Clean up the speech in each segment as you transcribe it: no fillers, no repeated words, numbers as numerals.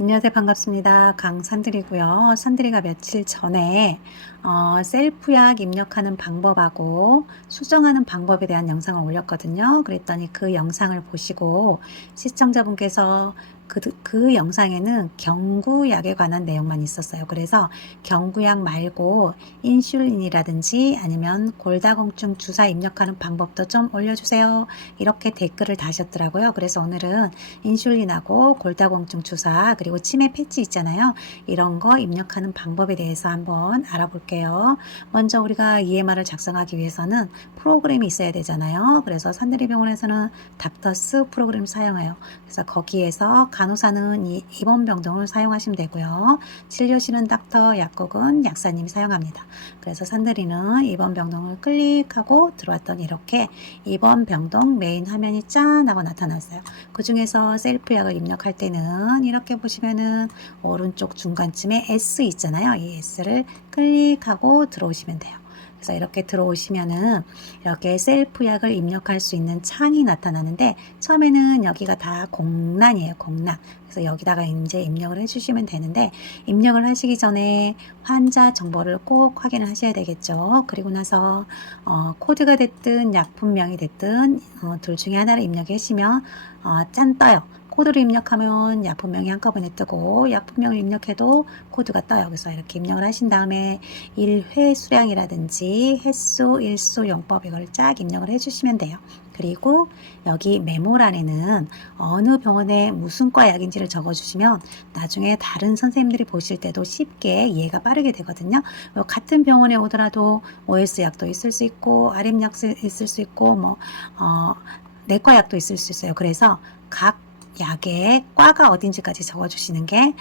안녕하세요. 반갑습니다. 강산들이고요. 산들이가 며칠 전에 셀프약 입력하는 방법하고 수정하는 방법에 대한 영상을 올렸거든요. 그랬더니 그 영상을 보시고 시청자분께서 그 영상에는 경구약에 관한 내용만 있었어요. 그래서 경구약 말고 인슐린이라든지 아니면 골다공증 주사 입력하는 방법도 좀 올려주세요. 이렇게 댓글을 다셨더라고요. 그래서 오늘은 인슐린하고 골다공증 주사 그리고 치매 패치 있잖아요. 이런 거 입력하는 방법에 대해서 한번 알아볼게요. 먼저 우리가 EMR을 작성하기 위해서는 프로그램이 있어야 되잖아요. 그래서 산드리병원에서는 닥터스 프로그램 사용해요. 그래서 거기에서 간호사는 이 입원병동을 사용하시면 되고요. 진료실은 닥터, 약국은 약사님이 사용합니다. 그래서 산드리는 입원병동을 클릭하고 들어왔더니 이렇게 입원병동 메인 화면이 짠 하고 나타났어요. 그 중에서 셀프약을 입력할 때는 이렇게 보시면은 오른쪽 중간쯤에 S 있잖아요. 이 S를 클릭하고 들어오시면 돼요. 그래서 이렇게 들어오시면은 이렇게 셀프약을 입력할 수 있는 창이 나타나는데 처음에는 여기가 다 공란이에요. 공란. 그래서 여기다가 이제 입력을 해주시면 되는데 입력을 하시기 전에 환자 정보를 꼭 확인을 하셔야 되겠죠. 그리고 나서 코드가 됐든 약품명이 됐든 둘 중에 하나를 입력해 주시면 짠 떠요. 코드를 입력하면 약품명이 한꺼번에 뜨고 약품명을 입력해도 코드가 떠요. 그래서 이렇게 입력을 하신 다음에 1회 수량이라든지 횟수, 일수, 용법 이걸 쫙 입력을 해주시면 돼요. 그리고 여기 메모란에는 어느 병원에 무슨 과 약인지를 적어주시면 나중에 다른 선생님들이 보실 때도 쉽게 이해가 빠르게 되거든요. 같은 병원에 오더라도 OS 약도 있을 수 있고 RM 약 있을 수 있고 내과 약도 있을 수 있어요. 그래서 각 약의 과가 어딘지까지 적어주시는 게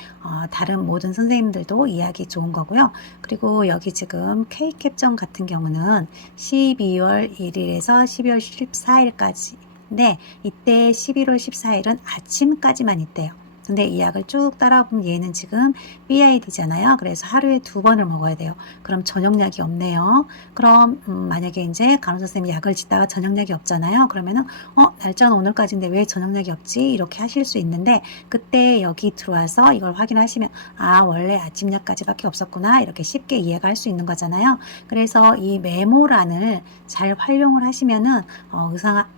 다른 모든 선생님들도 이해하기 좋은 거고요. 그리고 여기 지금 K캡정 같은 경우는 12월 1일에서 12월 14일까지 네, 이때 11월 14일은 아침까지만 있대요. 근데 이 약을 쭉 따라보면 얘는 지금 BID잖아요. 그래서 하루에 2번을 먹어야 돼요. 그럼 저녁약이 없네요. 그럼 만약에 이제 간호사 선생님이 약을 짓다가 저녁약이 없잖아요. 그러면은 날짜는 오늘까지인데 왜 저녁약이 없지? 이렇게 하실 수 있는데 그때 여기 들어와서 이걸 확인하시면 원래 아침약까지밖에 없었구나. 이렇게 쉽게 이해가 할 수 있는 거잖아요. 그래서 이 메모란을 잘 활용을 하시면은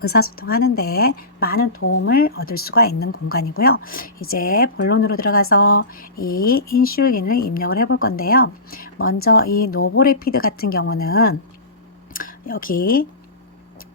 의사소통하는데 많은 도움을 얻을 수가 있는 공간이고요. 이제 본론으로 들어가서 이 인슐린을 입력을 해볼 건데요. 먼저 이 노보레피드 같은 경우는 여기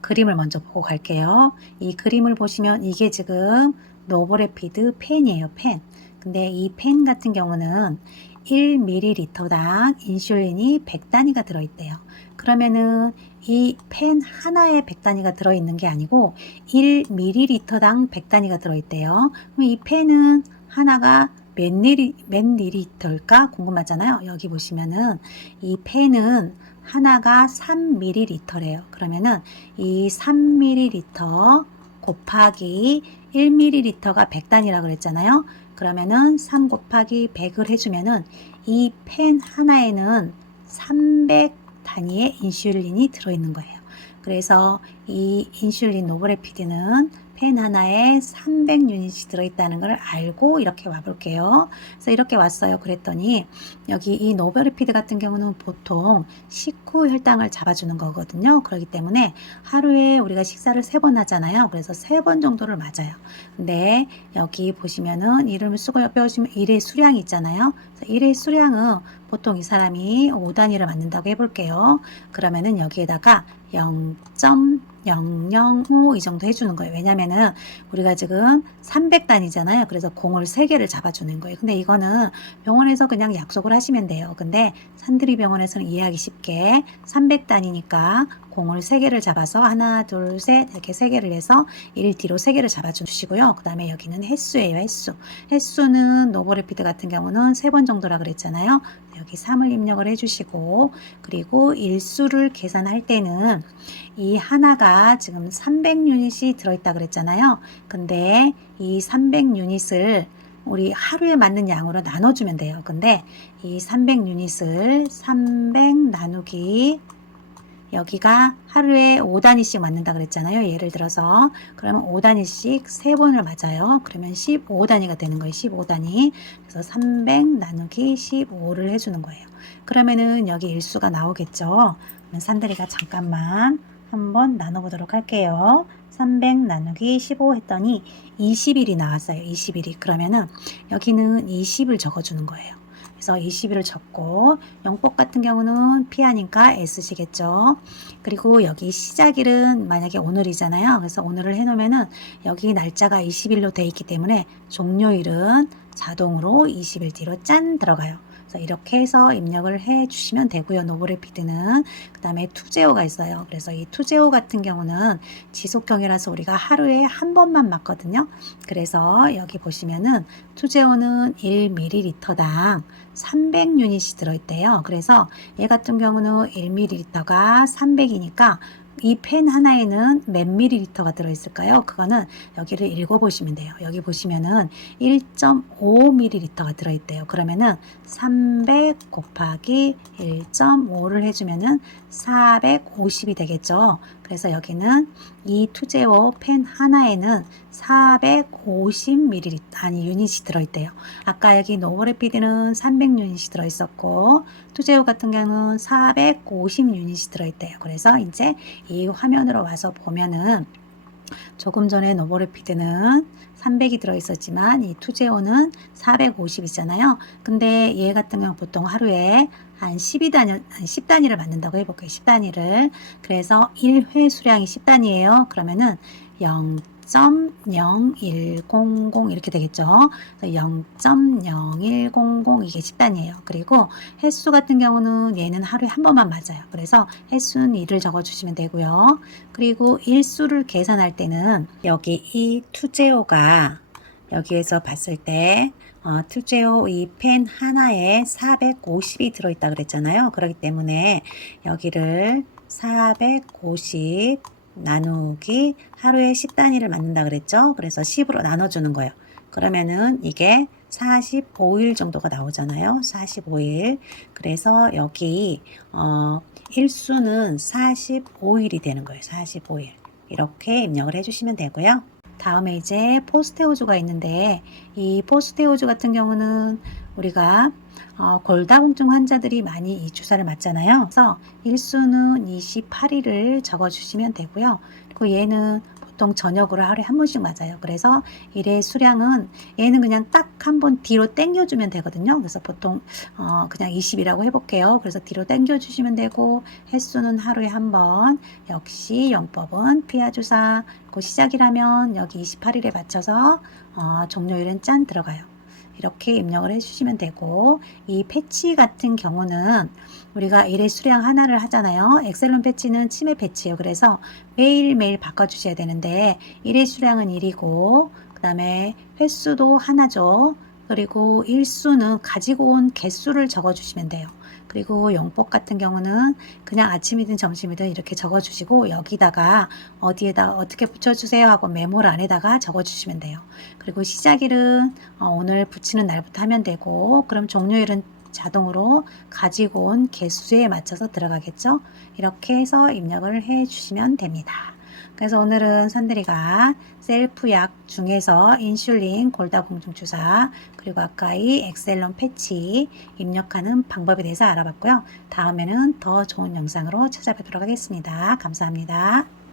그림을 먼저 보고 갈게요. 이 그림을 보시면 이게 지금 노보레피드 펜이에요. 펜. 근데 이 펜 같은 경우는 1ml당 인슐린이 100단위가 들어있대요. 그러면은 이 펜 하나에 100단위가 들어있는 게 아니고 1ml당 100단위가 들어있대요. 그럼 이 펜은 하나가 몇 리터일까 궁금하잖아요. 여기 보시면은 이 펜은 하나가 3ml래요. 그러면은 이 3ml 곱하기 1ml가 100단위라 그랬잖아요. 그러면은 3 곱하기 100을 해주면은 이 펜 하나에는 300단위의 인슐린이 들어있는 거예요. 그래서 이 인슐린 노브레피드는 펜 하나에 300유닛이 들어있다는 걸 알고 이렇게 와볼게요. 그래서 이렇게 왔어요. 그랬더니 여기 이 노브레피드 같은 경우는 보통 식후 혈당을 잡아주는 거거든요. 그렇기 때문에 하루에 우리가 식사를 3번 하잖아요. 그래서 3번 정도를 맞아요. 근데 여기 보시면은 이름을 쓰고 옆에 보시면 1의 수량이 있잖아요. 1의 수량은 보통 이 사람이 5단위를 맞는다고 해볼게요. 그러면은 여기에다가 0.005 이 정도 해주는 거예요. 왜냐면은 우리가 지금 300단위잖아요. 그래서 공을 3개를 잡아주는 거예요. 근데 이거는 병원에서 그냥 약속을 하시면 돼요. 근데 산드리 병원에서는 이해하기 쉽게 300단위니까 공을 3개를 잡아서 하나, 둘, 셋 이렇게 3개를 해서 1뒤로 3개를 잡아주시고요. 그 다음에 여기는 횟수예요. 횟수. 횟수는 노보레피드 같은 경우는 3번 정도라 그랬잖아요. 여기 3을 입력을 해주시고 그리고 일수를 계산할 때는 이 하나가 지금 300유닛이 들어있다 그랬잖아요. 근데 이 300유닛을 우리 하루에 맞는 양으로 나눠주면 돼요. 근데 이 300유닛을 300 나누기 여기가 하루에 5단위씩 맞는다 그랬잖아요. 예를 들어서 그러면 5단위씩 3번을 맞아요. 그러면 15단위가 되는 거예요. 15단위. 그래서 300 나누기 15를 해주는 거예요. 그러면은 여기 일수가 나오겠죠. 그러면 산들이가 잠깐만 한번 나눠보도록 할게요. 300 나누기 15 했더니 20일이 나왔어요. 20일이. 그러면은 여기는 20을 적어주는 거예요. 그래서 20일을 적고 영법 같은 경우는 피하니까 S시겠죠. 그리고 여기 시작일은 만약에 오늘이잖아요. 그래서 오늘을 해놓으면은 여기 날짜가 20일로 돼 있기 때문에 종료일은 자동으로 20일 뒤로 짠 들어가요. 그래서 이렇게 해서 입력을 해 주시면 되고요. 노브레피드는 그 다음에 투제오가 있어요. 그래서 이 투제오 같은 경우는 지속경이라서 우리가 하루에 한 번만 맞거든요. 그래서 여기 보시면은 투제오는 1ml당 300유닛이 들어있대요. 그래서 얘 같은 경우는 1ml가 300이니까 이 펜 하나에는 몇 밀리리터가 들어있을까요? 그거는 여기를 읽어보시면 돼요. 여기 보시면은 1.5밀리리터가 들어있대요. 그러면은 300 곱하기 1.5를 해주면은 450이 되겠죠. 그래서 여기는 이 투제오 펜 하나에는 450ml 아니 유닛이 들어있대요. 아까 여기 노브레피드는 300유닛이 들어있었고 투제오 같은 경우는 450유닛이 들어있대요. 그래서 이제 이 화면으로 와서 보면은 조금 전에 노브레피드는 300이 들어있었지만 이 투제오는 450이잖아요. 근데 얘 같은 경우 보통 하루에 한 10단위를 맞는다고 해볼게요. 10단위를. 그래서 1회 수량이 10단위예요. 그러면은 0.0100 이렇게 되겠죠. 0.0100 이게 10단위예요. 그리고 횟수 같은 경우는 얘는 하루에 한 번만 맞아요. 그래서 횟수는 1을 적어주시면 되고요. 그리고 일수를 계산할 때는 여기 이 투제오가 여기에서 봤을 때 투제오 이 펜 하나에 450이 들어있다 그랬잖아요. 그렇기 때문에 여기를 450 나누기 하루에 10단위를 맞는다 그랬죠. 그래서 10으로 나눠주는 거예요. 그러면은 이게 45일 정도가 나오잖아요. 45일. 그래서 여기 일수는 45일이 되는 거예요. 45일. 이렇게 입력을 해주시면 되고요. 다음에 이제 포스테오주가 있는데 이 포스테오주 같은 경우는 우리가 골다공증 환자들이 많이 이 주사를 맞잖아요. 그래서 일수는 28일을 적어주시면 되고요. 그리고 얘는 보통 저녁으로 하루에 한 번씩 맞아요. 그래서 일의 수량은 얘는 그냥 딱 한 번 뒤로 당겨주면 되거든요. 그래서 보통 그냥 20이라고 해볼게요. 그래서 뒤로 당겨주시면 되고 횟수는 하루에 한 번. 역시 용법은 피하주사. 그 시작이라면 여기 28일에 맞춰서 종료일은 짠 들어가요. 이렇게 입력을 해주시면 되고 이 패치 같은 경우는 우리가 일의 수량 하나를 하잖아요. 엑셀론 패치는 치매 패치예요. 그래서 매일매일 바꿔주셔야 되는데 일의 수량은 1이고 그 다음에 횟수도 하나죠. 그리고 일수는 가지고 온 개수를 적어주시면 돼요. 그리고 용법 같은 경우는 그냥 아침이든 점심이든 이렇게 적어주시고 여기다가 어디에다 어떻게 붙여주세요 하고 메모란에다가 적어주시면 돼요. 그리고 시작일은 오늘 붙이는 날부터 하면 되고 그럼 종료일은 자동으로 가지고 온 개수에 맞춰서 들어가겠죠. 이렇게 해서 입력을 해 주시면 됩니다. 그래서 오늘은 산들이가 셀프약 중에서 인슐린 골다공증 주사 그리고 아까 이 엑셀론 패치 입력하는 방법에 대해서 알아봤고요. 다음에는 더 좋은 영상으로 찾아뵙도록 하겠습니다. 감사합니다.